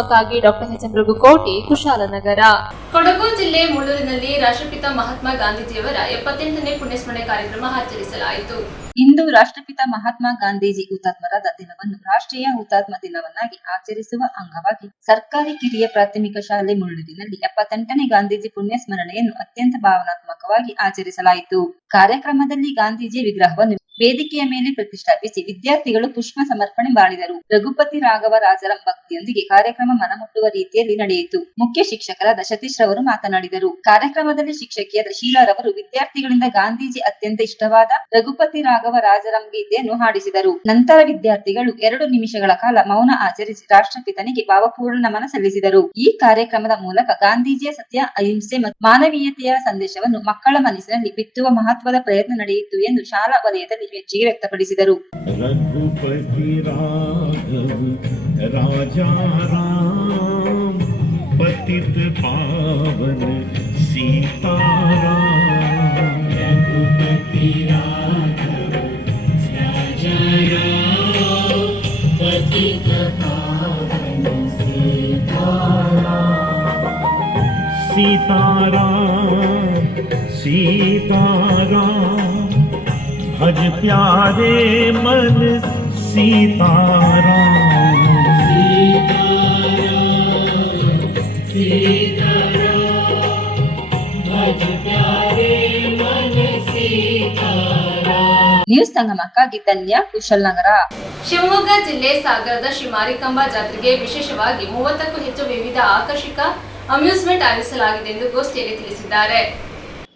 ಕಾರ್ಯಕ್ರಮಕ್ಕಾಗಿ doctor H M Raghukoti, Kushalnagar. Kodagu ಜಿಲ್ಲೆ ಮುಳ್ಳೂರಿನಲ್ಲಿ ರಾಷ್ಟ್ರಪಿತ ಮಹಾತ್ಮ ಗಾಂಧೀಜಿಯವರ 78ನೇ ಪುಣ್ಯಸ್ಮರಣೆ ಕಾರ್ಯಕ್ರಮ ಆಚರಿಸಲಾಯಿತು. ಇಂದು ರಾಷ್ಟ್ರಪಿತ ಮಹಾತ್ಮ ಗಾಂಧೀಜಿ ಹುತಾತ್ಮರಾದ ದಿನವನ್ನು ರಾಷ್ಟ್ರೀಯ ಹುತಾತ್ಮ ದಿನವನ್ನಾಗಿ ಆಚರಿಸುವ ಅಂಗವಾಗಿ ಸರ್ಕಾರಿ ಕಿರಿಯ ಪ್ರಾಥಮಿಕ ಶಾಲೆ ಮುಳ್ಳೂರಿನಲ್ಲಿ 78ನೇ ಗಾಂಧೀಜಿ ಪುಣ್ಯಸ್ಮರಣೆಯನ್ನು ಅತ್ಯಂತ ಭಾವನಾತ್ಮಕವಾಗಿ ಆಚರಿಸಲಾಯಿತು. ಕಾರ್ಯಕ್ರಮದಲ್ಲಿ ಗಾಂಧೀಜಿ ವಿಗ್ರಹವನ್ನು ವೇದಿಕೆಯ ಮೇಲೆ ಪ್ರತಿಷ್ಠಾಪಿಸಿ ವಿದ್ಯಾರ್ಥಿಗಳು ಪುಷ್ಪ ಸಮರ್ಪಣೆ ಮಾಡಿದರು. ರಘುಪತಿ ರಾಘವ ರಾಜರಂ ಭಕ್ತಿಯೊಂದಿಗೆ ಕಾರ್ಯಕ್ರಮ ಮನಮುಟ್ಟುವ ರೀತಿಯಲ್ಲಿ ನಡೆಯಿತು. ಮುಖ್ಯ ಶಿಕ್ಷಕರಾದ ಸತೀಶ್ ರವರು ಮಾತನಾಡಿದರು. ಕಾರ್ಯಕ್ರಮದಲ್ಲಿ ಶಿಕ್ಷಕಿಯಾದ ಶೀಲಾರವರು ವಿದ್ಯಾರ್ಥಿಗಳಿಂದ ಗಾಂಧೀಜಿ ಅತ್ಯಂತ ಇಷ್ಟವಾದ ರಘುಪತಿ ರಾಘವ ರಾಜರಂ ಗೀತೆಯನ್ನು ಹಾಡಿಸಿದರು. ನಂತರ ವಿದ್ಯಾರ್ಥಿಗಳು 2 ನಿಮಿಷಗಳ ಕಾಲ ಮೌನ ಆಚರಿಸಿ ರಾಷ್ಟ್ರಪಿತನಿಗೆ ಭಾವಪೂರ್ಣ ನಮನ ಸಲ್ಲಿಸಿದರು. ಈ ಕಾರ್ಯಕ್ರಮದ ಮೂಲಕ ಗಾಂಧೀಜಿಯ ಸತ್ಯ, ಅಹಿಂಸೆ ಮತ್ತು ಮಾನವೀಯತೆಯ ಸಂದೇಶವನ್ನು ಮಕ್ಕಳ ಮನಸ್ಸಿನಲ್ಲಿ ಬಿತ್ತುವ ಮಹತ್ವದ ಪ್ರಯತ್ನ ನಡೆಯಿತು ಎಂದು ಶಾಲಾ ವಲಯದಲ್ಲಿ ಮೆಚ್ಚುಗೆ ವ್ಯಕ್ತಪಡಿಸಿದರು. रघुपति राघव राजा राम पतित पावन सीताराम। रघुपति राघव राजा राम पतित पावन सीताराम। सीताराम सीताराम भज प्यारे मन सीताराम। सीताराम सीताराम भज प्यारे मन सीताराम। ನ್ಯೂಸ್ ಸಂಗಮಕ್ಕಾಗಿ ಧನ್ಯ, ಕುಶಾಲನಗರ. ಶಿವಮೊಗ್ಗ ಜಿಲ್ಲೆ ಸಾಗರದ ಶ್ರೀ ಮಾರಿಕಾಂಬಾ ಜಾತ್ರೆಗೆ ವಿಶೇಷವಾಗಿ 30ಕ್ಕೂ ಹೆಚ್ಚು ವಿವಿಧ ಆಕರ್ಷಕ ಅಮ್ಯೂಸ್ಮೆಂಟ್ ಆಯೋಜಿಸಲಾಗಿದೆ ಎಂದು ಗೋಷ್ಠಿಯಲ್ಲಿ ತಿಳಿಸಿದ್ದಾರೆ.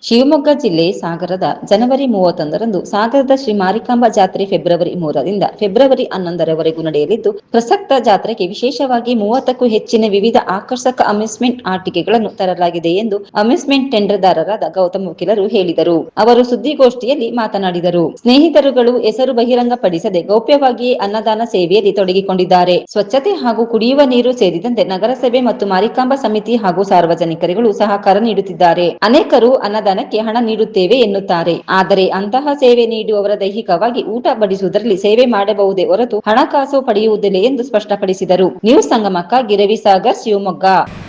ಶಿವಮೊಗ್ಗ ಜಿಲ್ಲೆ ಸಾಗರದ ಜನವರಿ 31ರಂದು ಸಾಗರದ ಶ್ರೀ ಮಾರಿಕಾಂಬಾ ಜಾತ್ರೆ ಫೆಬ್ರವರಿ 3ರಿಂದ ಫೆಬ್ರವರಿ 11ರವರೆಗೂ ನಡೆಯಲಿದ್ದು, ಪ್ರಸಕ್ತ ಜಾತ್ರೆಗೆ ವಿಶೇಷವಾಗಿ 30ಕ್ಕೂ ಹೆಚ್ಚಿನ ವಿವಿಧ ಆಕರ್ಷಕ ಅಮ್ಯೂಸ್ಮೆಂಟ್ ಆಟಿಕೆಗಳನ್ನು ತರಲಾಗಿದೆ ಎಂದು ಅಮ್ಯೂಸ್ಮೆಂಟ್ ಟೆಂಡರ್ದಾರರಾದ ಗೌತಮ್ ವಕೀಲರು ಹೇಳಿದರು. ಅವರು ಸುದ್ದಿಗೋಷ್ಠಿಯಲ್ಲಿ ಮಾತನಾಡಿದರು. ಸ್ನೇಹಿತರುಗಳು ಹೆಸರು ಬಹಿರಂಗಪಡಿಸದೆ ಗೌಪ್ಯವಾಗಿಯೇ ಅನ್ನದಾನ ಸೇವೆಯಲ್ಲಿ ತೊಡಗಿಕೊಂಡಿದ್ದಾರೆ. ಸ್ವಚ್ಛತೆ ಹಾಗೂ ಕುಡಿಯುವ ನೀರು ಸೇರಿದಂತೆ ನಗರಸಭೆ ಮತ್ತು ಮಾರಿಕಾಂಬಾ ಸಮಿತಿ ಹಾಗೂ ಸಾರ್ವಜನಿಕರುಗಳು ಸಹಕಾರ ನೀಡುತ್ತಿದ್ದಾರೆ. ಅನೇಕರು ಅನ್ನದಾನ ಹಣ ನೀಡುತ್ತೇವೆ ಎನ್ನುತ್ತಾರೆ. ಆದರೆ ಅಂತಹ ಸೇವೆ ನೀಡುವವರ ದೈಹಿಕವಾಗಿ ಊಟ ಬಡಿಸುವುದರಲ್ಲಿ ಸೇವೆ ಮಾಡಬಹುದೇ ಹೊರತು ಹಣಕಾಸು ಪಡೆಯುವುದಿಲ್ಲ ಎಂದು ಸ್ಪಷ್ಟಪಡಿಸಿದರು. ನ್ಯೂಸ್ ಸಂಗಮಕ್ಕಾಗಿ ರವಿಸಾಗರ್, ಶಿವಮೊಗ್ಗ.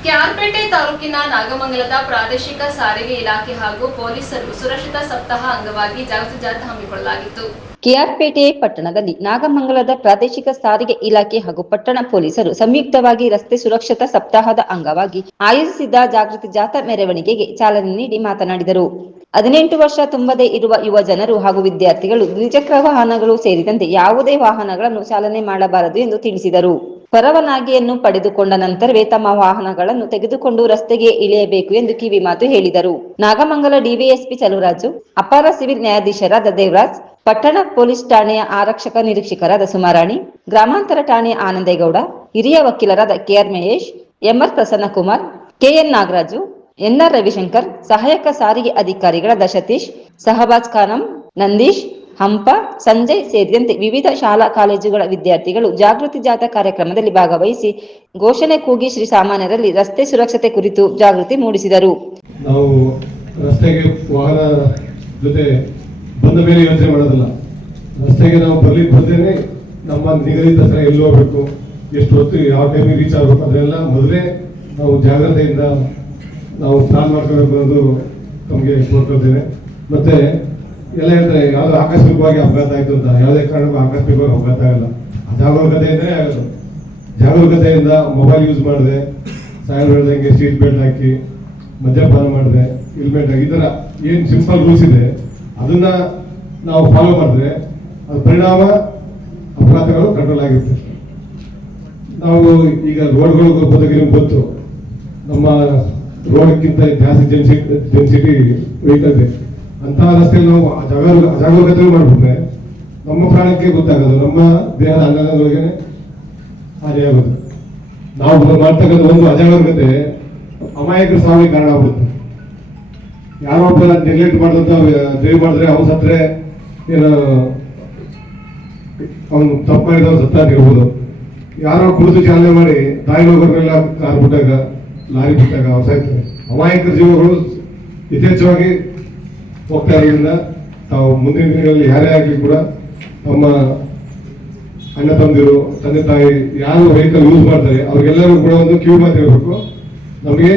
ಕೆಆರ್ಪೇಟೆ ತಾಲೂಕಿನ ನಾಗಮಂಗಲದ ಪ್ರಾದೇಶಿಕ ಸಾರಿಗೆ ಇಲಾಖೆ ಹಾಗೂ ಪೊಲೀಸರು ಸುರಕ್ಷತಾ ಸಪ್ತಾಹ ಅಂಗವಾಗಿ ಜಾಗೃತಿ ಜಾಥಾ ಹಮ್ಮಿಕೊಳ್ಳಲಾಗಿತ್ತು. ಕೆಆರ್ಪೇಟೆ ಪಟ್ಟಣದಲ್ಲಿ ನಾಗಮಂಗಲದ ಪ್ರಾದೇಶಿಕ ಸಾರಿಗೆ ಇಲಾಖೆ ಹಾಗೂ ಪಟ್ಟಣ ಪೊಲೀಸರು ಸಂಯುಕ್ತವಾಗಿ ರಸ್ತೆ ಸುರಕ್ಷತಾ ಸಪ್ತಾಹದ ಅಂಗವಾಗಿ ಆಯೋಜಿಸಿದ್ದ ಜಾಗೃತಿ ಜಾಥಾ ಮೆರವಣಿಗೆಗೆ ಚಾಲನೆ ನೀಡಿ ಮಾತನಾಡಿದರು. 18 ವರ್ಷ ತುಂಬದೇ ಇರುವ ಯುವ ಜನರು ಹಾಗೂ ವಿದ್ಯಾರ್ಥಿಗಳು ದ್ವಿಚಕ್ರ ವಾಹನಗಳು ಸೇರಿದಂತೆ ಯಾವುದೇ ವಾಹನಗಳನ್ನು ಚಾಲನೆ ಮಾಡಬಾರದು ಎಂದು ತಿಳಿಸಿದರು. ಪರವಾನಗಿಯನ್ನು ಪಡೆದುಕೊಂಡ ನಂತರವೇ ತಮ್ಮ ವಾಹನಗಳನ್ನು ತೆಗೆದುಕೊಂಡು ರಸ್ತೆಗೆ ಇಳಿಯಬೇಕು ಎಂದು ಕಿವಿ ಮಾತು ಹೇಳಿದರು. ನಾಗಮಂಗಲ ಡಿವೈಎಸ್ಪಿ ಚಲುವರಾಜು, ಅಪರ ಸಿವಿಲ್ ನ್ಯಾಯಾಧೀಶರಾದ ದೇವರಾಜ್, ಪಟ್ಟಣ ಪೊಲೀಸ್ ಠಾಣೆಯ ಆರಕ್ಷಕ ನಿರೀಕ್ಷಕರಾದ ಸುಮಾರಾಣಿ, ಗ್ರಾಮಾಂತರ ಠಾಣೆಯ ಆನಂದೇಗೌಡ, ಹಿರಿಯ ವಕೀಲರಾದ K R Mahesh, M R Prasannakumar, K N Nagaraju, N R Ravishankar, ಸಹಾಯಕ ಸಾರಿಗೆ ಅಧಿಕಾರಿಗಳಾದ ಸತೀಶ್, ಸಹಬಾಜ್ ಖಾನಂ, ನಂದೀಶ್, ಹಂಪ, ಸಂಜಯ್ ಸೇರಿದಂತೆ ವಿವಿಧ ಶಾಲಾ ಕಾಲೇಜುಗಳ ವಿದ್ಯಾರ್ಥಿಗಳು ಜಾಗೃತಿ ಜಾಥಾ ಕಾರ್ಯಕ್ರಮದಲ್ಲಿ ಭಾಗವಹಿಸಿ ಘೋಷಣೆ ಕೂಗಿ ಶ್ರೀ ಸಾಮಾನ್ಯರಲ್ಲಿ ರಸ್ತೆ ಸುರಕ್ಷತೆ ಕುರಿತು ಜಾಗೃತಿ ಮೂಡಿಸಿದರು. ನಾವು ರಸ್ತೆಗೆ ವಾಹನ ಜೊತೆ ಬಂದ ಮೇಲೆ ಯೋಚನೆ ಮಾಡೋದಿಲ್ಲ. ರಸ್ತೆಗೆ ನಾವು ಬರ್ಲಿಕ್ಕೆ ಬಂದೇನೆ ನಮ್ಮ ನಿಗದಿತ ಸ್ಥಳ ಎಲ್ಲಿ ಹೋಗ್ಬೇಕು, ಎಷ್ಟು ಹೊತ್ತು ಯಾವ ಟೈಮಿಗೆ ರೀಚ್ ಆಗಬೇಕು ಅದನ್ನೆಲ್ಲ ಮೊದಲೇ ನಾವು ಜಾಗ್ರತೆಯಿಂದ ನಾವು ಪ್ಲಾನ್ ಮಾಡ್ಕೋಬೇಕು ಅನ್ನೋದು ನಮಗೆ ತೋರ್ಕೊಳ್ತೇವೆ. ಮತ್ತೆ ಎಲ್ಲ ಹೇಳ್ತಾರೆ ಯಾವುದೋ ಆಕಸ್ಮಿಕವಾಗಿ ಅಪಘಾತ ಆಯ್ತು ಅಂತ. ಯಾವುದೇ ಕಾರಣಕ್ಕೂ ಆಕಸ್ಮಿಕವಾಗಿ ಅಪಘಾತ ಆಗಲ್ಲ. ಜಾಗರೂಕತೆಯಿಂದಲೇ ಆಗೋದು. ಜಾಗರೂಕತೆಯಿಂದ ಮೊಬೈಲ್ ಯೂಸ್ ಮಾಡಿದೆ, ಸಾಯಲ್ ಹೇಳ್ದಂಗೆ ಸೀಟ್ ಬೆಲ್ಟ್ ಹಾಕಿ, ಮದ್ಯಪಾನ ಮಾಡಿದೆ, ಹೆಲ್ಮೆಟ್ ಹಾಕಿ, ಈ ಥರ ಏನು ಸಿಂಪಲ್ ರೂಲ್ಸ್ ಇದೆ ಅದನ್ನ ನಾವು ಫಾಲೋ ಮಾಡಿದ್ರೆ ಅದು ಪರಿಣಾಮ ಅಪಘಾತಗಳು ಕಂಟ್ರೋಲ್ ಆಗಿರುತ್ತೆ. ನಾವು ಈಗ ರೋಡ್ಗಳು ಬಗ್ಗೆ ನಿಮ್ಗೆ ಗೊತ್ತು, ನಮ್ಮ ರೋಡ್ಗಿಂತ ಜಾಸ್ತಿ ಡೆನ್ಸಿಟಿ ವೆಹಿಕಲ್ ಇದೆ. ಅಂತಹ ರಸ್ತೆಯಲ್ಲಿ ನಾವು ಅಜಾಗರೂಕತೆ ಮಾಡಿಬಿಟ್ರೆ ನಮ್ಮ ಪ್ರಾಣಕ್ಕೆ ಗೊತ್ತಾಗೋದು, ನಮ್ಮ ದೇಹದ ಅಂಗಾಂಗಗಳಿಗೆ ಹಾನಿಯಾಗೋದು. ನಾವು ಮಾಡ್ತಕ್ಕಂಥ ಒಂದು ಅಜಾಗರೂಕತೆ ಅಮಾಯಕರ ಸಾವಿಗೆ ಕಾರಣ ಆಗ್ಬಿಡುತ್ತೆ. ಯಾರೋ ಒಬ್ಬ ನೆಗ್ಲೆಕ್ಟ್ ಮಾಡಿದಂತ ಡ್ರೈವ್ ಮಾಡಿದ್ರೆ ಅವನು ಸತ್ತರೆ ಏನು ಅವನು ತಪ್ಪು ಮಾಡಿದವನು ಸತ್ತ ಅಂತ ಹೇಳ್ಬೋದು. ಯಾರೋ ಕುಡಿದು ಚಾಲನೆ ಮಾಡಿ ದಾರಿ ಹೋಗೋರೆಲ್ಲ ಕಾರ್ ಬಿಟ್ಟಾಗ, ಲಾರಿ ಬಿಟ್ಟಾಗ ಅವ್ರು ಸಾಯ್ತಾರೆ. ಅಮಾಯಕರ ಜೀವಗಳು ಯಥೇಚ್ಛವಾಗಿ ಹೋಗ್ತಾ ಇರೋದ್ರಿಂದ ತಾವು ಮುಂದಿನ ದಿನಗಳಲ್ಲಿ ಯಾರೇ ಆಗಲಿ ಕೂಡ ತಮ್ಮ ಅಣ್ಣ ತಮ್ಮದಿರು, ತಂದೆ ತಾಯಿ ಯಾರು ವೆಹಿಕಲ್ ಯೂಸ್ ಮಾಡ್ತಾರೆ ಅವ್ರಿಗೆಲ್ಲರೂ ಕೂಡ ಒಂದು ಕ್ಯೂ ಮಾತು ಇರಬೇಕು. ನಮಗೆ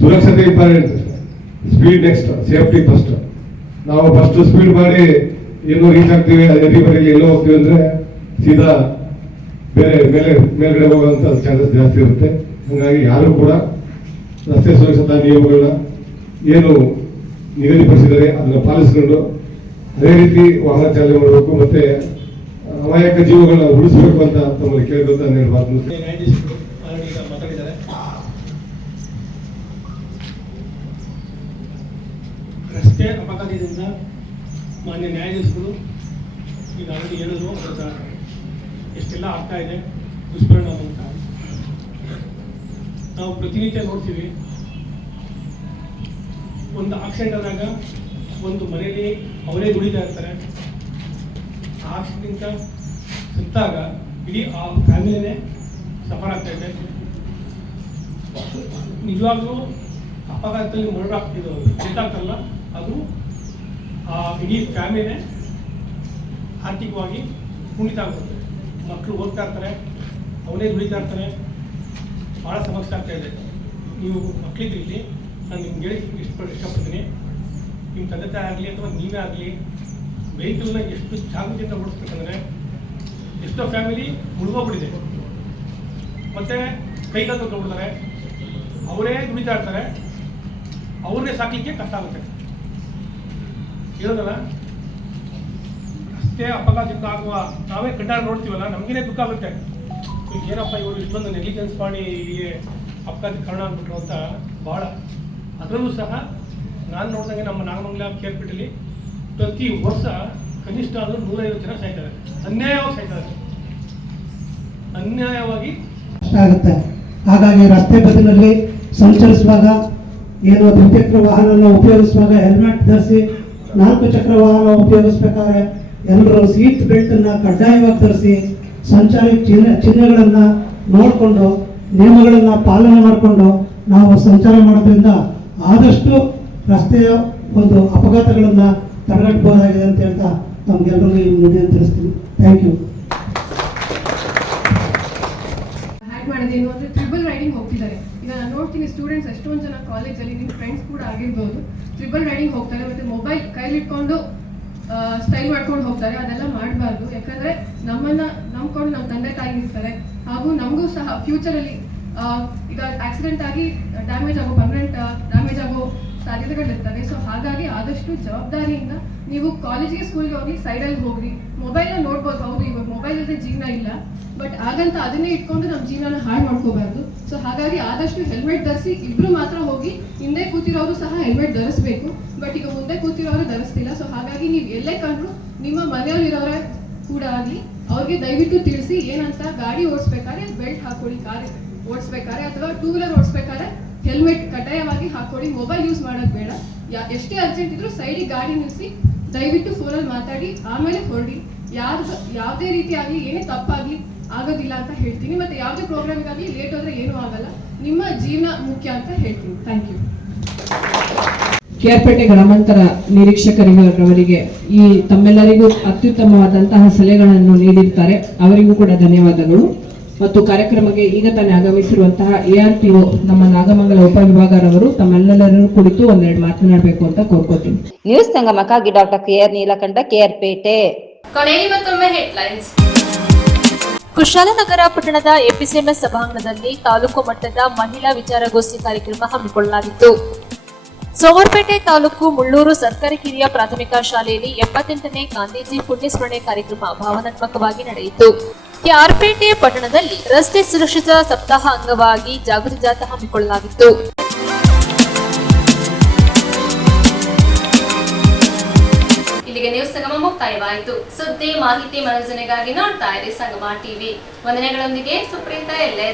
ಸುರಕ್ಷತೆ important, speed next, safety first. ನಾವು ಫಸ್ಟ್ ಸ್ಪೀಡ್ ಮಾಡಿ ಏನೋ ರೀಚ್ ಆಗ್ತೀವಿ, ಅದೇ ಬರೀಲಿ ಎಲ್ಲೋ ಹೋಗ್ತೀವಿ ಅಂದ್ರೆ ಸೀದಾ ಬೇರೆ ಮೇಲ್ಗಡೆ ಹೋಗುವಂತ ಚಾನ್ಸಸ್ ಜಾಸ್ತಿ ಇರುತ್ತೆ. ಹಾಗಾಗಿ ಯಾರು ಕೂಡ ರಸ್ತೆ ಸುರಕ್ಷತಾ ನಿಯಮಗಳನ್ನ ಏನು ನಿಗದಿಪಡಿಸಿದರೆ ಅದನ್ನು ಪಾಲಿಸಿಕೊಂಡು ಅದೇ ರೀತಿ ವಾಹನ ಚಾಲನೆ ಮಾಡಬೇಕು. ಮತ್ತೆ ಅಮಾಯಕ ಜೀವಗಳನ್ನ ಉಳಿಸಬೇಕು ಅಂತ ತಮ್ಮಲ್ಲಿ ಕೇಳಬೇಕು ಅಂತ ಹೇಳ್ಬಾರ್ದು. ಮಾತಾಡಿದ್ದಾರೆ. ರಸ್ತೆ ಅಪಘಾತದಿಂದ ಮಾನ್ಯ ನ್ಯಾಯಾಧೀಶರು ಈಗ ಆಲ್ರೆಡಿ ಹೇಳಿದ್ರು, ಎಷ್ಟೆಲ್ಲ ಆಗ್ತಾ ಇದೆ ದುಷ್ಪರಿಣಾಮ ಅಂತ. ನಾವು ಪ್ರತಿನಿತ್ಯ ನೋಡ್ತೀವಿ, ಒಂದು ಆಕ್ಸಿಡೆಂಟ್ ಆದಾಗ ಒಂದು ಮನೆಯಲ್ಲಿ ಅವರೇ ದುಡಿತಾ ಇರ್ತಾರೆ. ಆ ಆಕ್ಸಿಡೆಂಟ್ ಸತ್ತಾಗ ಇಡೀ ಆ ಫ್ಯಾಮಿಲಿನೇ ಸಫರ್ ಆಗ್ತಾ ಇದೆ. ನಿಜವಾಗ್ಲೂ ಅಪಘಾತದಲ್ಲಿ ಮರಣ ಗೊತ್ತಾಗ್ತಲ್ಲ, ಅದು ಆ ಇಡೀ ಫ್ಯಾಮಿಲಿನೇ ಆರ್ಥಿಕವಾಗಿ ಕುಣಿತ ಆಗುತ್ತೆ. ಮಕ್ಕಳು ಓದ್ತಾ ಇರ್ತಾರೆ, ಅವನೇ ದುಡಿತಾ ಇರ್ತಾರೆ, ಭಾಳ ಸಮಸ್ಯೆ ಆಗ್ತಾ ಇದೆ. ನೀವು ಮಕ್ಕಳಿದ್ರಲ್ಲಿ ನಾನು ನಿಮ್ಗೆ ಹೇಳಿ ಇಷ್ಟಪಡ್ತೀನಿ, ನಿಮ್ಮ ತಂದೆ ತಾಯಿ ಆಗಲಿ ಅಥವಾ ನೀವೇ ಆಗಲಿ ವೆಹಿಕಲ್ನ ಎಷ್ಟು ಜಾಗೃತಿಯಿಂದ ಓಡಿಸ್ಬೇಕಂದ್ರೆ ಎಷ್ಟೋ ಫ್ಯಾಮಿಲಿ ಮುಳುಗೋಗ್ಬಿಟ್ಟಿದೆ, ಮತ್ತು ಕೈಗಾಲು ತೊಗೊಂಡ್ಬಿಡ್ತಾರೆ, ಅವರೇ ದುಡಿತಾ ಇರ್ತಾರೆ, ಅವ್ರನ್ನೇ ಸಾಕಲಿಕ್ಕೆ ಕಷ್ಟ ಆಗುತ್ತೆ. ಹೇಳೋದಲ್ಲ, ರಸ್ತೆ ಅಪಘಾತದಿಂದ ಆಗುವ ನಾವೇ ಕಣ್ಣಾರೆ ನೋಡ್ತೀವಲ್ಲ, ನಮಗೇನೆ ದುಃಖ ಆಗುತ್ತೆ. ಈಗ ಏನಪ್ಪ ಇವರು ಇಷ್ಟೊಂದು ನೆಗ್ಲಿಜೆನ್ಸ್ ಮಾಡಿ ಅಪಘಾತಕ್ಕೆ ಕಾರಣ ಆಗ್ಬಿಟ್ರು ಅಂತ ಭಾಳ. ಅದರಲ್ಲೂ ಸಹ ನಾನು ನೋಡಿದಂಗೆ ನಮ್ಮ ನಾಗಮಂಗಲ ಕೇರ್ಪೇಟೆಯಲ್ಲಿ ಪ್ರತಿ ವರ್ಷ ಕನಿಷ್ಠ ಆದರೂ 150 ಜನ ಸಾಯ್ತಾರೆ, ಅನ್ಯಾಯವಾಗಿ ಸಾಯ್ತಾರೆ, ಅನ್ಯಾಯವಾಗಿ ಆಗುತ್ತೆ. ಹಾಗಾಗಿ ರಸ್ತೆ ಬದಿನಲ್ಲಿ ಸಂಚರಿಸುವಾಗ ಏನು ದ್ವಿಚಕ್ರ ವಾಹನ ಉಪಯೋಗಿಸುವಾಗ ಹೆಲ್ಮೆಟ್ ಧರಿಸಿ, 4 ಚಕ್ರ ವಾಹನ ಉಪಯೋಗಿಸ್ಬೇಕಾದ್ರೆ ಎಲ್ಲರೂ ಸೀಟ್ ಬೆಲ್ಟ್ ಅನ್ನ ಕಡ್ಡಾಯವಾಗಿ ಧರಿಸಿ, ಸಂಚಾರಿ ಚಿಹ್ನೆಗಳನ್ನ ನೋಡಿಕೊಂಡು ನಿಯಮಗಳನ್ನ ಪಾಲನೆ ಮಾಡಿಕೊಂಡು ನಾವು ಸಂಚಾರ ಮಾಡೋದ್ರಿಂದ ಆದಷ್ಟು ರಸ್ತೆಯ ಒಂದು ಅಪಘಾತಗಳನ್ನ ತಡೆಗಟ್ಟಬಹುದಾಗಿದೆ ಅಂತ ಹೇಳ್ತಾ ನಮ್ಗೆಲ್ಲರಿಗೂ ಈ ಮುಂದೆ ತಿಳಿಸ್ತೀನಿ. Thank you. ಮಾಡೋದೇನು ಅಂದರೆ ಟ್ರಿಬಲ್ ರೈಡಿಂಗ್ ಹೋಗ್ತಿದ್ದಾರೆ. ಈಗ ನಾನು ನೋಡ್ತೀನಿ ಸ್ಟೂಡೆಂಟ್ಸ್ ಎಷ್ಟೊಂದು ಜನ ಕಾಲೇಜಲ್ಲಿ, ನಿಮ್ಮ ಫ್ರೆಂಡ್ಸ್ ಕೂಡ ಆಗಿರ್ಬೋದು, ಟ್ರಿಬಲ್ ರೈಡಿಂಗ್ ಹೋಗ್ತಾರೆ, ಮತ್ತು ಮೊಬೈಲ್ ಕೈಲಿಟ್ಕೊಂಡು ಸ್ಟೈಲ್ ಮಾಡ್ಕೊಂಡು ಹೋಗ್ತಾರೆ. ಅದೆಲ್ಲ ಮಾಡಬಾರ್ದು. ಯಾಕಂದರೆ ನಮ್ಮನ್ನು ನಂಬ್ಕೊಂಡು ನಮ್ಮ ತಂದೆ ತಾಯಿ ಇರ್ತಾರೆ, ಹಾಗೂ ನಮಗೂ ಸಹ ಫ್ಯೂಚರಲ್ಲಿ ಈಗ ಆಕ್ಸಿಡೆಂಟ್ ಆಗಿ ಡ್ಯಾಮೇಜ್ ಆಗೋ, ಪರ್ಮನೆಂಟ್ ಡ್ಯಾಮೇಜ್ ಆಗೋ ಸಾಧ್ಯತೆಗಳಿರ್ತವೆ. ಸೊ ಹಾಗಾಗಿ ಆದಷ್ಟು ಜವಾಬ್ದಾರಿಯಿಂದ ನೀವು ಕಾಲೇಜಿಗೆ ಸ್ಕೂಲ್ಗೆ ಹೋಗಿ ಸೈಡಲ್ಲಿ ಹೋಗ್ರಿ. ಮೊಬೈಲ್ನ ನೋಡ್ಬೋದು, ಹೌದು ಇವಾಗ ಮೊಬೈಲ್ ಇಲ್ಲದೆ ಜೀವನ ಇಲ್ಲ, ಬಟ್ ಹಾಗಂತ ಅದನ್ನೇ ಇಟ್ಕೊಂಡು ನಮ್ಮ ಜೀವನ ಹಾಳು ಮಾಡ್ಕೋಬಾರ್ದು. ಸೊ ಹಾಗಾಗಿ ಆದಷ್ಟು ಹೆಲ್ಮೆಟ್ ಧರಿಸಿ. ಇಬ್ರು ಮಾತ್ರ ಹೋಗಿ, ಹಿಂದೆ ಕೂತಿರೋರು ಸಹ ಹೆಲ್ಮೆಟ್ ಧರಿಸ್ಬೇಕು, ಬಟ್ ಈಗ ಮುಂದೆ ಕೂತಿರೋರು ಧರಿಸ್ತಿಲ್ಲ. ಸೊ ಹಾಗಾಗಿ ನೀವು ಎಲ್ಲೇ ಕಂಡ್ರು ನಿಮ್ಮ ಮನೆಯಲ್ಲಿರೋರ ಕೂಡ ಆಗಲಿ ಅವ್ರಿಗೆ ದಯವಿಟ್ಟು ತಿಳಿಸಿ ಏನಂತ. ಗಾಡಿ ಓಡಿಸ್ಬೇಕಾದ್ರೆ ಬೆಲ್ಟ್ ಹಾಕೊಳ್ಳಿ, ಕಾರ್ ಓಡಿಸ್ಬೇಕಾದ್ರೆ ಅಥವಾ 2 ವೀಲರ್ ಓಡಿಸ್ಬೇಕಾದ್ರೆ ಹೆಲ್ಮೆಟ್ ಕಡ್ಡಾಯವಾಗಿ ಹಾಕೊಳ್ಳಿ. ಮೊಬೈಲ್ ಯೂಸ್ ಮಾಡೋದು ಬೇಡ. ಎಷ್ಟೇ ಅರ್ಜೆಂಟ್ ಇದ್ರೂ ಸೈಡಿಗೆ ಗಾಡಿ ನಿಲ್ಲಿಸಿ, ದಯವಿಟ್ಟು ಫೋನಲ್ಲಿ ಮಾತಾಡಿ ಆಮೇಲೆ ಹೊರಡಿ. ಯಾವುದೇ ರೀತಿ ಆಗಲಿ, ಏನೇ ತಪ್ಪಾಗಲಿ ಆಗೋದಿಲ್ಲ ಅಂತ ಹೇಳ್ತೀನಿ. ಮತ್ತು ಯಾವುದೇ ಪ್ರೋಗ್ರಾಮ್ಗಾಗಲಿ ಲೇಟ್ ಆದರೆ ಏನೂ ಆಗಲ್ಲ. ನಿಮ್ಮ ಜೀವನ ಮುಖ್ಯ ಅಂತ ಹೇಳ್ತೀನಿ. Thank you. ಕೇರ್ಪೇಟೆ ಗ್ರಾಮಾಂತರ ನಿರೀಕ್ಷಕರವರಿಗೆ ಈ ತಮ್ಮೆಲ್ಲರಿಗೂ ಅತ್ಯುತ್ತಮವಾದಂತಹ ಸಲಹೆಗಳನ್ನು ನೀಡಿರ್ತಾರೆ, ಅವರಿಗೂ ಕೂಡ ಧನ್ಯವಾದಗಳು. ಮತ್ತು ಕಾರ್ಯಕ್ರಮಕ್ಕೆ ಈಗ ತಾನೇ ಆಗಮಿಸಿರುವಂತಹ ARTO ನಮ್ಮ ನಾಗಮಂಗಲ ಉಪವಿಭಾಗರವರು ತಮ್ಮೆಲ್ಲರೂ ಕುರಿತು ಒಂದೆರಡು ಮಾತನಾಡಬೇಕು ಅಂತ ಕೋರ್ಕೋತೀನಿ. ನ್ಯೂಸ್ ಸಂಗಮಕ್ಕಾಗಿ ಡಾಕ್ಟರ್ KR ನೀಲಕಂಠ, ಕೇರ್ಪೇಟೆ. ಕೊನೆಯಲ್ಲಿ ಮತ್ತೊಮ್ಮೆ ಹೆಡ್ಲೈನ್ಸ್. ಕುಶಾಲನಗರ ಪಟ್ಟಣದ ಎಪಿಸಿಎಂಎಸ್ ಸಭಾಂಗಣದಲ್ಲಿ ತಾಲೂಕು ಮಟ್ಟದ ಮಹಿಳಾ ವಿಚಾರಗೋಷ್ಠಿ ಕಾರ್ಯಕ್ರಮ ಹಮ್ಮಿಕೊಳ್ಳಲಾಗಿತ್ತು. ಸೋಮವಾರಪೇಟೆ ತಾಲೂಕು ಮುಳ್ಳೂರು ಸರ್ಕಾರಿ ಹಿರಿಯ ಪ್ರಾಥಮಿಕ ಶಾಲೆಯಲ್ಲಿ 78ನೇ ಗಾಂಧೀಜಿ ಪುಣ್ಯಸ್ಮರಣೆ ಕಾರ್ಯಕ್ರಮ ಭಾವನಾತ್ಮಕವಾಗಿ ನಡೆಯಿತು. ಕೆಆರ್ಪೇಟೆ ಪಟ್ಟಣದಲ್ಲಿ ರಸ್ತೆ ಸುರಕ್ಷತಾ ಸಪ್ತಾಹ ಅಂಗವಾಗಿ ಜಾಗೃತಿ ಜಾಥಾ ಹಮ್ಮಿಕೊಳ್ಳಲಾಗಿತ್ತು. ಇಲ್ಲಿಗೆ ನ್ಯೂಸ್ ಸಂಗಮ ಮುಕ್ತಾಯವಾಯಿತು. ಸುದ್ದಿ, ಮಾಹಿತಿ, ಮನೋರಂಜನೆಗಾಗಿ ನೋಡ್ತಾ ಇರಿ ಸಂಗಮ ಟಿವಿ. ವಂದನೆಗಳೊಂದಿಗೆ ಸುಪ್ರೀತಾ ಎಲ್ಲೇ.